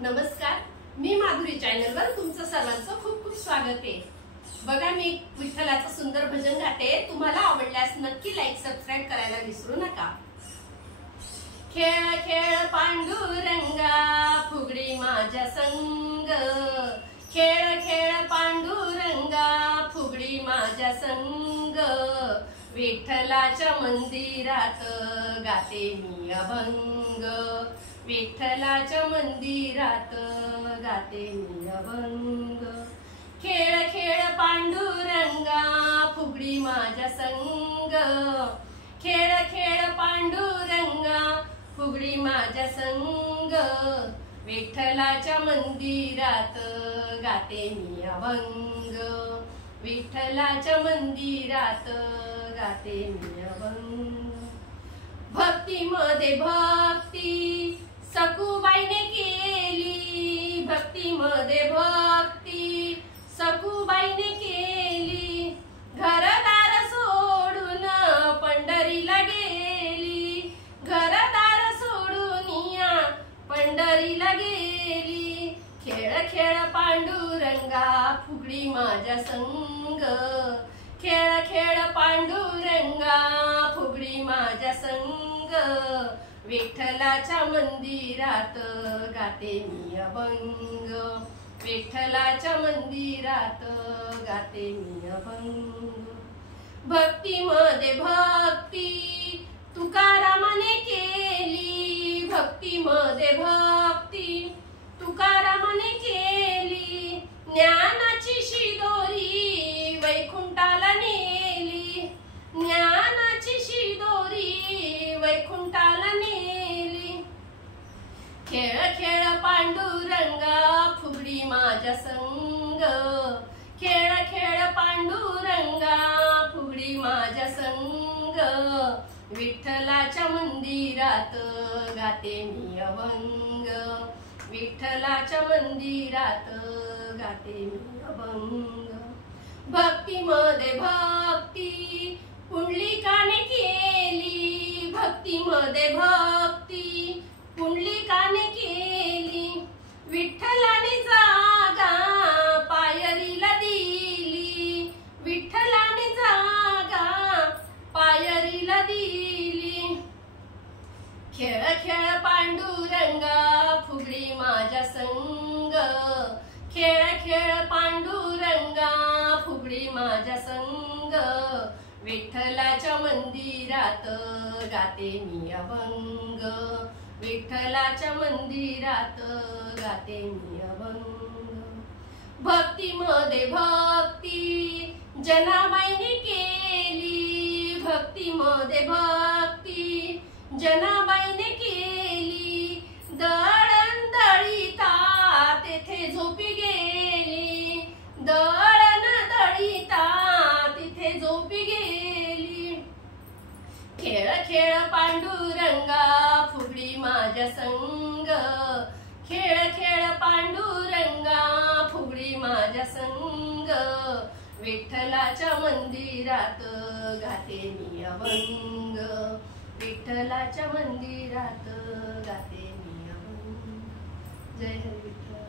नमस्कार, मी माधुरी चॅनलवर तुमचं सर्वांचं खूप खूप स्वागत आहे। बघा, मी विठ्ठलाचं सुंदर भजन गाते। तुम्हाला आवडल्यास नक्की लाईक सबस्क्राइब करायला विसरू नका। खेळ खेळ पांडुरंगा फुगडी माझ्या संग, खेळ खेळ पांडुरंगा फुगडी माझ्या संग, विठ्ठलाच्या मंदिरात गाते मी अभंग, विठ्ठलाच्या मंदिरात गाते मी अभंग। खेळ खेळ पांडुरंगा फुगडी माझ्या संग, खेळ खेळ पांडुरंगा फुगडी माझ्या संग, विठ्ठलाच्या मंदिरात गाते मी अभंग, विठ्ठलाच्या मंदिरात गाते मी अभंग। भक्तीमध्ये भक्ती सखूबाईने केली, भक्तीमध्ये भक्ती सखूबाईने केली, घरदार सोडून पंढरीला गेली, घरदार सोडून या पंढरीला गेली। खेळ खेळ पांडुरंगा फुगडी माझ्या संग, खेळ खेळ पांडुरंगा फुगडी माझ्या संग, विठ्ठलाच्या मंदिरात गाते मी अभंग, विठ्ठलाच्या मंदिरात गाते मी अभंग। भक्तीमध्ये भक्ती तुकारामाने केली, भक्तीमध्ये भक्ती तुकारामाने केली, ज्ञानाची शिदोरी वैकुंठाला नेली, ज्ञानाची शिदोरी वैकुंठाला नेली। खेळ खेळ पांडुरंगा फुगडी माझ्या संग, खेळ खेळ पांडुरंगा फुगडी माझ्या संग, विठ्ठलाच्या मंदिरात गाते मी अभंग, विठ्ठलाच्या मंदिरात गाते मी अभंग। भक्तीमध्ये भक्ती पुंडलिकाने केली, भक्तीमध्ये भक्ती पुंडलिकाने केली, विठ्ठलाने जागा पायरीला दिली, विठ्ठलाने जागा पायरीला दिली। खेळ खेळ पांडुरंगा फुगडी माझ्या संग, खेळ खेळ पांडुरंगा फुगडी माझ्या संग, विठ्ठलाच्या मंदिरात गाते मी अभंग, विठ्ठलाच्या मंदिरात गाते मी अभंग। भक्तीमध्ये भक्ती जनाबाईने केली, भक्तीमध्ये भक्ती जनाबाईने केली, दळण दळीता तेथे झोपी गेली, दळण दळीता तिथे झोपी गेली। खेळ खेळ पांडुरंगा फुगडी माझ्या संग, खेळ खेळ पांडुरंगा फुगडी माझ्या संग, विठ्ठलाच्या मंदिरात गाते मी अभंग, विठ्ठलाच्या मंदिरात गाते मी अभंग। जय हरी विठ्ठल।